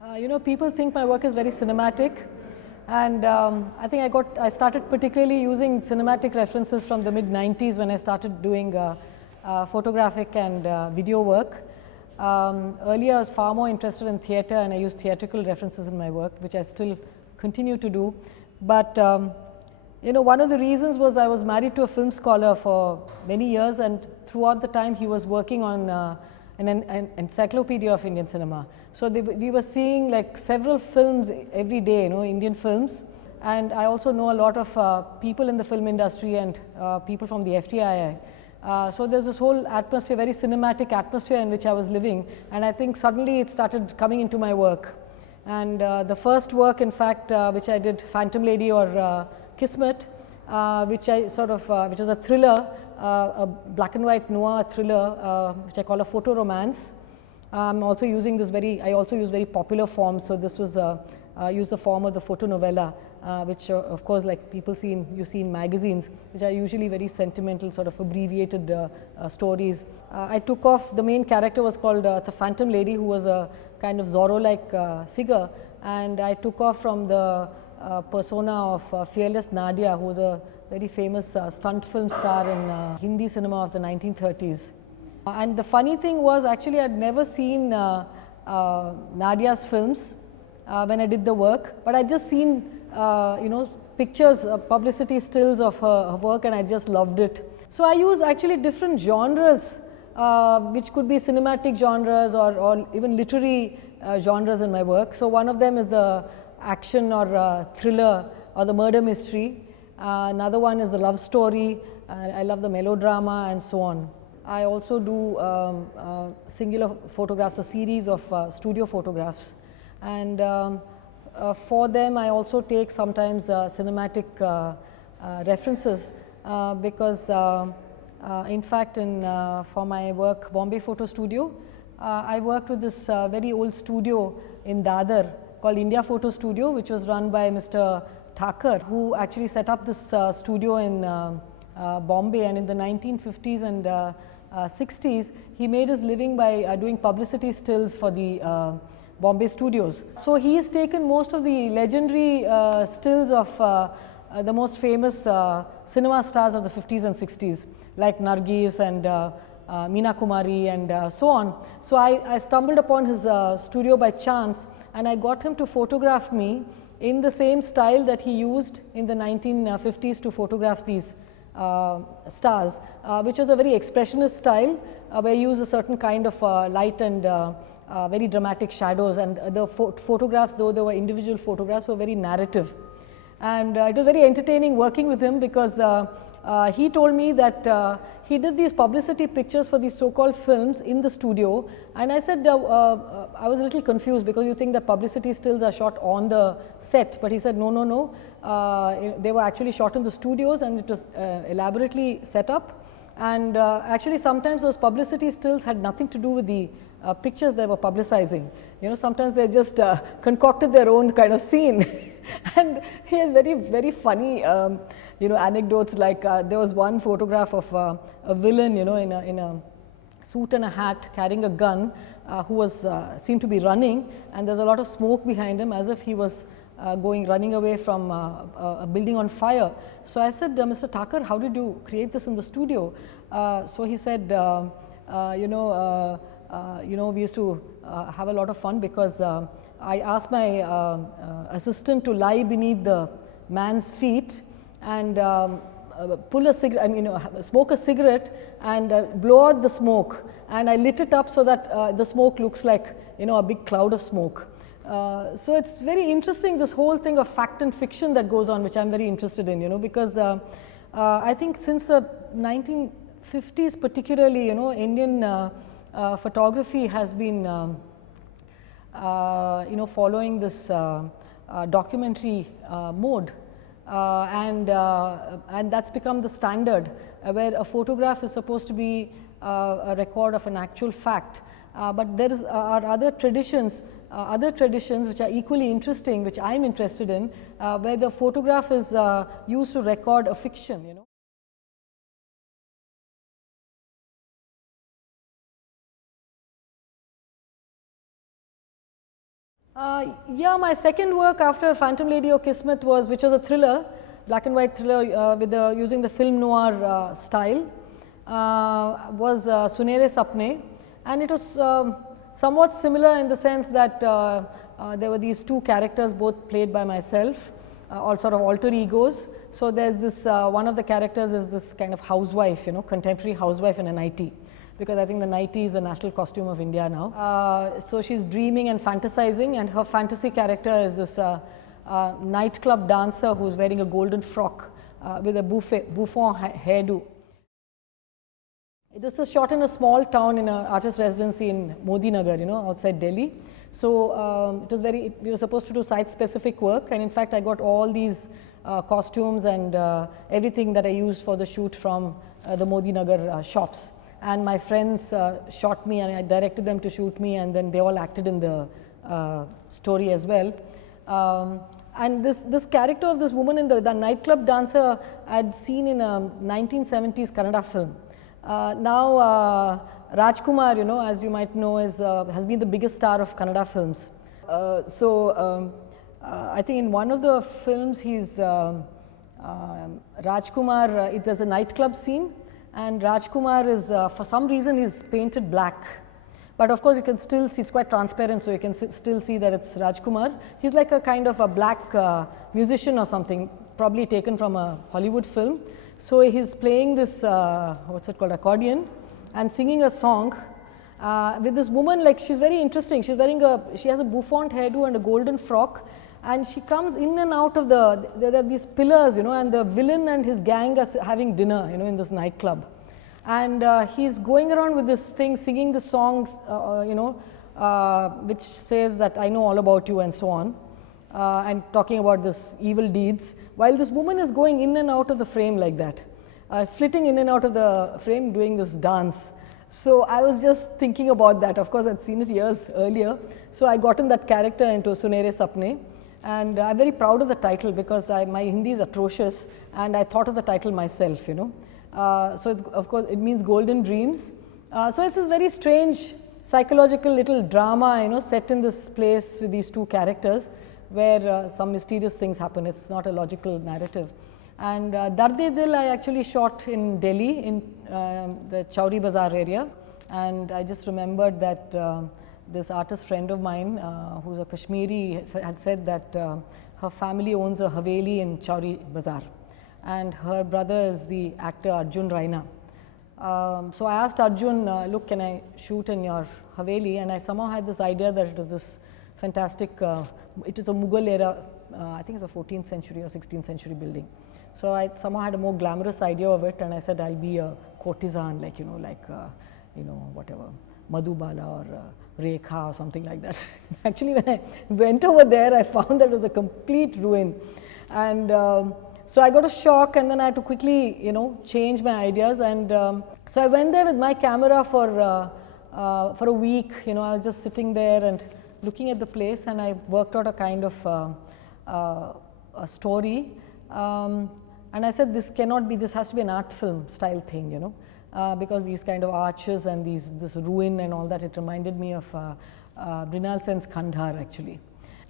People think my work is very cinematic, and I think I started particularly using cinematic references from the mid-90s when I started doing photographic and video work. Earlier I was far more interested in theatre, and I used theatrical references in my work, which I still continue to do. But one of the reasons was I was married to a film scholar for many years, and throughout the time he was working on an encyclopedia of Indian cinema. So we were seeing like several films every day, Indian films. And I also know a lot of people in the film industry and people from the FTII. So there's this whole atmosphere, very cinematic atmosphere in which I was living, and I think suddenly it started coming into my work. And the first work, in fact, which I did, Phantom Lady or Kismet, which was a thriller, a black and white noir thriller, which I call a photo romance. I'm also using this I also use very popular forms. So this was use the form of the photonovella, which of course, like you see in magazines, which are usually very sentimental, sort of abbreviated stories. I took off, the main character was called the Phantom Lady, who was a kind of Zorro-like figure, and I took off from the persona of Fearless Nadia, who was a very famous stunt film star in Hindi cinema of the 1930s. And the funny thing was, actually I'd never seen Nadia's films when I did the work, but I'd just seen pictures, publicity stills of her work, and I just loved it. So I use actually different genres, which could be cinematic genres or even literary genres in my work. So one of them is the action or thriller or the murder mystery. Another one is the love story. I love the melodrama and so on. I also do singular photographs, a series of studio photographs, and for them I also take sometimes cinematic references because in fact for my work Bombay Photo Studio, I worked with this very old studio in Dadar called India Photo Studio, which was run by Mr. Thakur, who actually set up this studio in Bombay, and in the 1950s and 60s he made his living by doing publicity stills for the Bombay studios. So he has taken most of the legendary stills of the most famous cinema stars of the 50s and 60s, like Nargis and Meena Kumari and so on. So I stumbled upon his studio by chance, and I got him to photograph me in the same style that he used in the 1950s to photograph these stars, which was a very expressionist style where you use a certain kind of light and very dramatic shadows, and the photographs, though they were individual photographs, were very narrative. And it was very entertaining working with him because he told me that he did these publicity pictures for these so-called films in the studio, and I said, I was a little confused because you think that publicity stills are shot on the set, but he said no, they were actually shot in the studios, and it was elaborately set up, and actually sometimes those publicity stills had nothing to do with the pictures they were publicizing. Sometimes they just concocted their own kind of scene. And he has very funny anecdotes, like there was one photograph of a villain in a suit and a hat carrying a gun, who was seemed to be running, and there's a lot of smoke behind him as if he was running away from a building on fire. So I said, Mr. Thakur, how did you create this in the studio? So he said, we used to have a lot of fun because I asked my assistant to lie beneath the man's feet and pull a cigarette, smoke a cigarette and blow out the smoke, and I lit it up so that the smoke looks like a big cloud of smoke. So it's very interesting, this whole thing of fact and fiction that goes on, which I'm very interested in, because I think since the 1950s particularly, Indian photography has been following this documentary mode, and that's become the standard, where a photograph is supposed to be a record of an actual fact, but there are other traditions which are equally interesting, which I'm interested in, where the photograph is used to record a fiction, Yeah, my second work after Phantom Lady or Kismet was, which was a thriller, black and white thriller with using the film noir style, was Sunere Sapne, and it was somewhat similar in the sense that there were these two characters, both played by myself, all sort of alter egos. So there's this one of the characters is this kind of housewife, you know, contemporary housewife in a nightie, because I think the nightie is the national costume of India now. So she's dreaming and fantasizing, and her fantasy character is this nightclub dancer who's wearing a golden frock with a bouffant hairdo. This was shot in a small town in an artist residency in Modi Nagar, you know, outside Delhi. So it was we were supposed to do site-specific work, and in fact, I got all these costumes and everything that I used for the shoot from the Modi Nagar shops. And my friends shot me, and I directed them to shoot me, and then they all acted in the story as well. And this character of this woman in the nightclub dancer I had seen in a 1970s Kannada film. Now Rajkumar, you know, as you might know, has been the biggest star of Kannada films. I think in one of the films he's Rajkumar, there's a nightclub scene, and Rajkumar is for some reason he's painted black. But of course you can still see, it's quite transparent, so you can still see that it's Rajkumar. He's like a kind of a black musician or something, probably taken from a Hollywood film. So he's playing this, what's it called, accordion, and singing a song with this woman. Like, she's very interesting. She's wearing she has a bouffant hairdo and a golden frock, and she comes in and out of there are these pillars, you know, and the villain and his gang are having dinner, you know, in this nightclub. And he's going around with this thing, singing the songs, you know, which says that I know all about you and so on, and talking about this evil deeds, while this woman is going in and out of the frame like that, flitting in and out of the frame, doing this dance. So I was just thinking about that. Of course, I'd seen it years earlier. So I got in that character into Sunere Sapne. And I'm very proud of the title, because my Hindi is atrocious, and I thought of the title myself, you know. So of course it means golden dreams. So it's this very strange psychological little drama, you know, set in this place with these two characters, where some mysterious things happen. It's not a logical narrative. And Darde Dil I actually shot in Delhi, in the Chowri Bazaar area. And I just remembered that this artist friend of mine, who's a Kashmiri, had said that her family owns a Haveli in Chowri Bazaar, and her brother is the actor Arjun Raina. So I asked Arjun, look, can I shoot in your Haveli? And I somehow had this idea that it was this fantastic, it is a Mughal era, I think it's a 14th century or 16th century building. So I somehow had a more glamorous idea of it, and I said I'll be a courtesan, like, you know, whatever, Madhubala or Rekha or something like that. Actually, when I went over there, I found that it was a complete ruin. And so I got a shock, and then I had to quickly, you know, change my ideas. And so I went there with my camera for a week. You know, I was just sitting there and looking at the place, and I worked out a kind of a story. And I said, this cannot be, this has to be an art film style thing, you know, because these kind of arches and this ruin and all that, it reminded me of Mrinal Sen's Kandhar actually.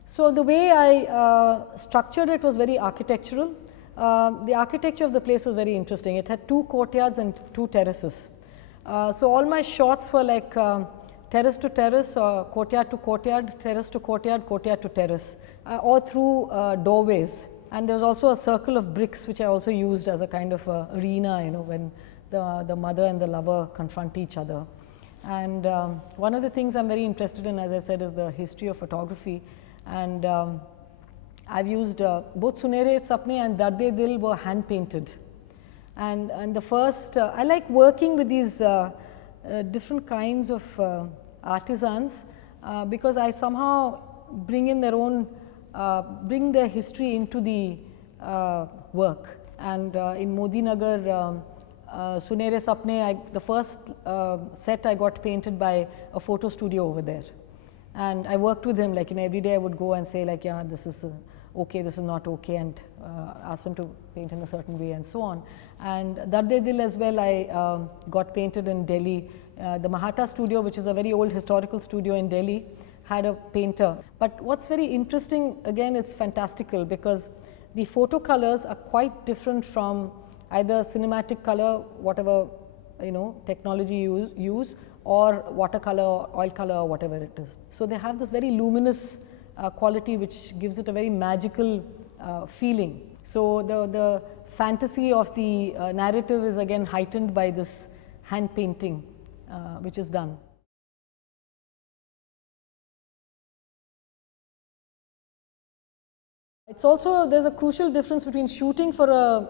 So the way I structured it was very architectural. The architecture of the place was very interesting. It had 2 courtyards and 2 terraces. So all my shots were like terrace to terrace, or courtyard to courtyard, terrace to courtyard, courtyard to terrace, all through doorways. And there was also a circle of bricks, which I also used as a kind of arena, you know, when the mother and the lover confront each other. And one of the things I'm very interested in, as I said, is the history of photography. And I've used both Sunere Sapne and Darde Dil were hand painted. And the first, I like working with these different kinds of artisans because I somehow bring in their own, bring their history into the work. And in Modi Nagar, Sunere Sapne, the first set I got painted by a photo studio over there. And I worked with him, like, you know, every day I would go and say, like, yeah, this is okay, this is not okay, and ask him to paint in a certain way and so on. And Darde Dil as well, I got painted in Delhi. The Mahata studio, which is a very old historical studio in Delhi, had a painter. But what's very interesting, again, it's fantastical, because the photo colors are quite different from either cinematic color, whatever technology you use, or watercolor, or oil color, or whatever it is. So they have this very luminous quality which gives it a very magical feeling. So the fantasy of the narrative is again heightened by this hand painting which is done. It's also, there's a crucial difference between shooting for a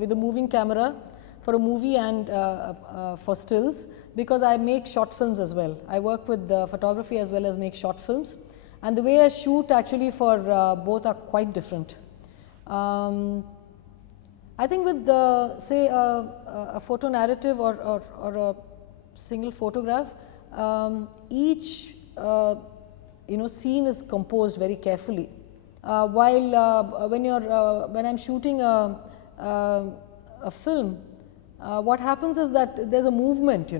with a moving camera for a movie and for stills, because I make short films as well. I work with photography as well as make short films, and the way I shoot actually for both are quite different. I think with say a photo narrative or a single photograph, each scene is composed very carefully. While when I'm shooting a film, what happens is that there's a movement,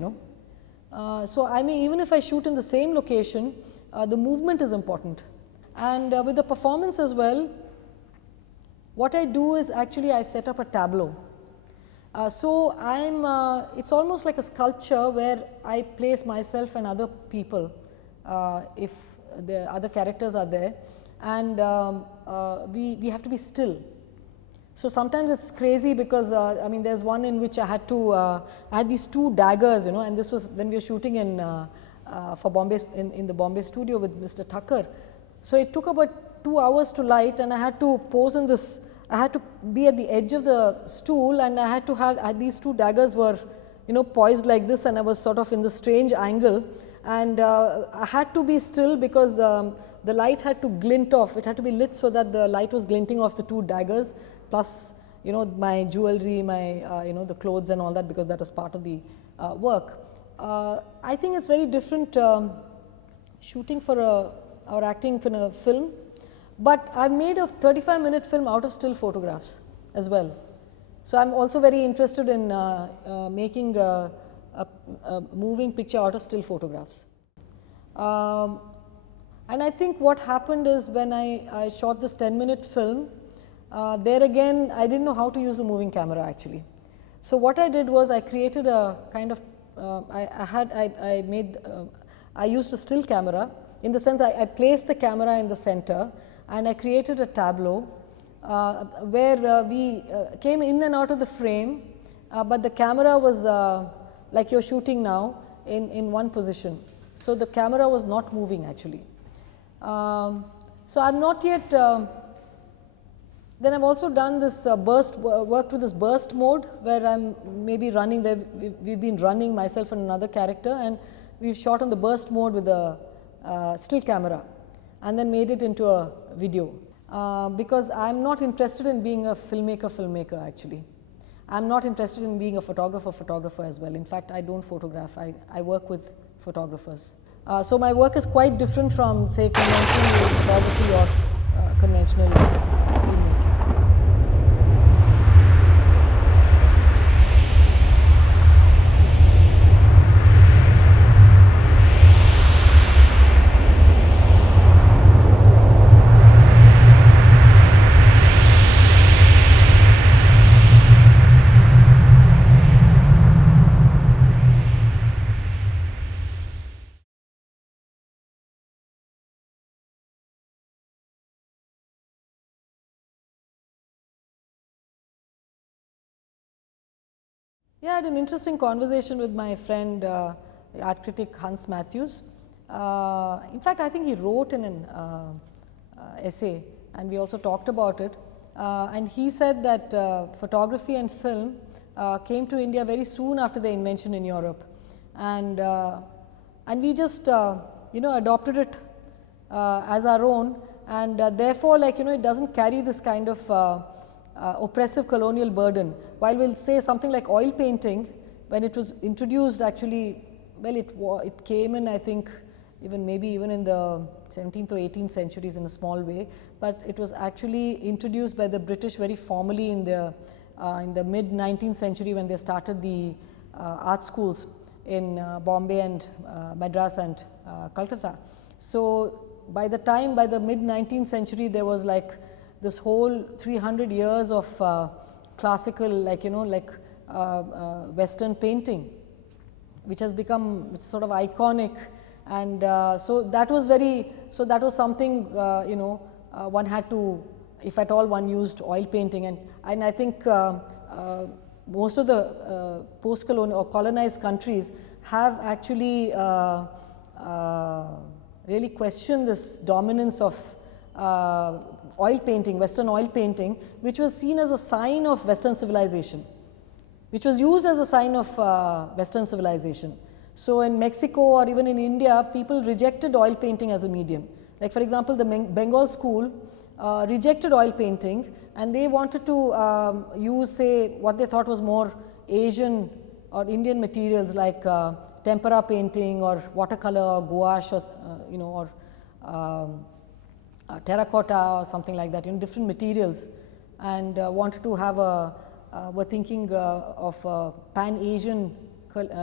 so I mean, even if I shoot in the same location, the movement is important. And with the performance as well, what I do is actually I set up a tableau. So it's almost like a sculpture where I place myself and other people, if the other characters are there, and we have to be still. So sometimes it's crazy because I mean, there's one in which I had to I had these two daggers, and this was when we were shooting in for Bombay, in the Bombay studio with Mr. Thakkar. So it took about 2 hours to light, and I had to pose in this. I had to be at the edge of the stool, and I had to have these two daggers were poised like this, and I was sort of in this strange angle, and I had to be still because the light had to glint off. It had to be lit so that the light was glinting off the two daggers, plus my jewelry, my the clothes and all that, because that was part of the work. I think it's very different shooting for or acting for a film, but I've made a 35-minute film out of still photographs as well. So I'm also very interested in making a moving picture out of still photographs. And I think what happened is when I shot this 10-minute film, there again I didn't know how to use the moving camera actually. So what I did was I created a kind of I used a still camera, in the sense I placed the camera in the center, and I created a tableau where we came in and out of the frame, but the camera was like you're shooting now in one position. So the camera was not moving actually. So I'm not yet, then I've also done this worked with this burst mode, where I'm maybe running, where we've been running, myself and another character, and we've shot on the burst mode with a still camera, and then made it into a video. Because I'm not interested in being a filmmaker actually. I'm not interested in being a photographer as well. In fact, I don't photograph, I work with photographers. So my work is quite different from, say, conventional photography or conventional filmmaking. Yeah, I had an interesting conversation with my friend, art critic Hans Matthews. In fact, I think he wrote in an essay, and we also talked about it. And he said that photography and film came to India very soon after their invention in Europe, and we just adopted it as our own, and therefore, like it doesn't carry this kind of oppressive colonial burden. While we'll say something like oil painting, when it was introduced actually, well, it came in, I think, maybe even in the 17th or 18th centuries in a small way, but it was actually introduced by the British very formally in the mid 19th century, when they started the art schools in Bombay and Madras and Calcutta. So by the mid 19th century, there was like this whole 300 years of classical, like, Western painting, which has become sort of iconic. And so that was something, one had to, if at all one used oil painting. And I think most of the post-colonial or colonized countries have actually really questioned this dominance of oil painting, Western oil painting, which was seen as a sign of Western civilization, which was used as a sign of Western civilization. So in Mexico or even in India, people rejected oil painting as a medium. Like, for example, the Bengal school rejected oil painting, and they wanted to use, say, what they thought was more Asian or Indian materials, like tempera painting or watercolor or gouache, or terracotta or something like that, different materials, and wanted to have were thinking of a pan-Asian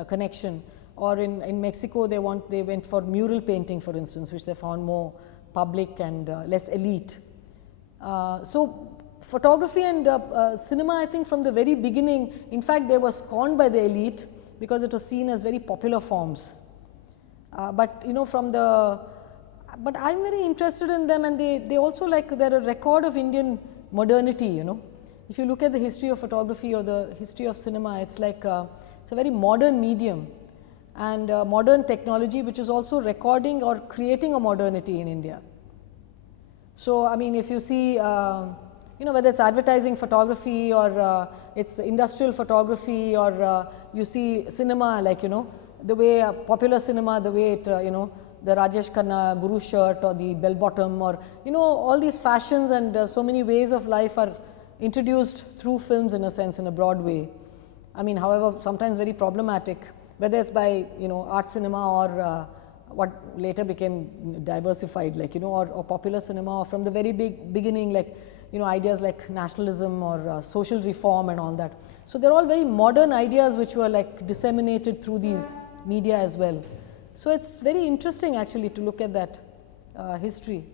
connection. Or in Mexico, they went for mural painting, for instance, which they found more public and less elite. So photography and cinema, I think from the very beginning, in fact, they were scorned by the elite because it was seen as very popular forms. But I'm very interested in them, and they also, they're a record of Indian modernity. If you look at the history of photography or the history of cinema, it's like it's a very modern medium and modern technology, which is also recording or creating a modernity in India. So, I mean, if you see, whether it's advertising photography or it's industrial photography, or you see cinema, the way popular cinema, the way it, the Rajesh Khanna Guru shirt or the bell bottom, or all these fashions and so many ways of life are introduced through films, in a sense, in a broad way. I mean, however, sometimes very problematic, whether it's by art cinema or what later became diversified, or popular cinema, or from the very beginning, ideas like nationalism or social reform and all that. So they're all very modern ideas which were disseminated through these media as well. So it's very interesting actually to look at that history.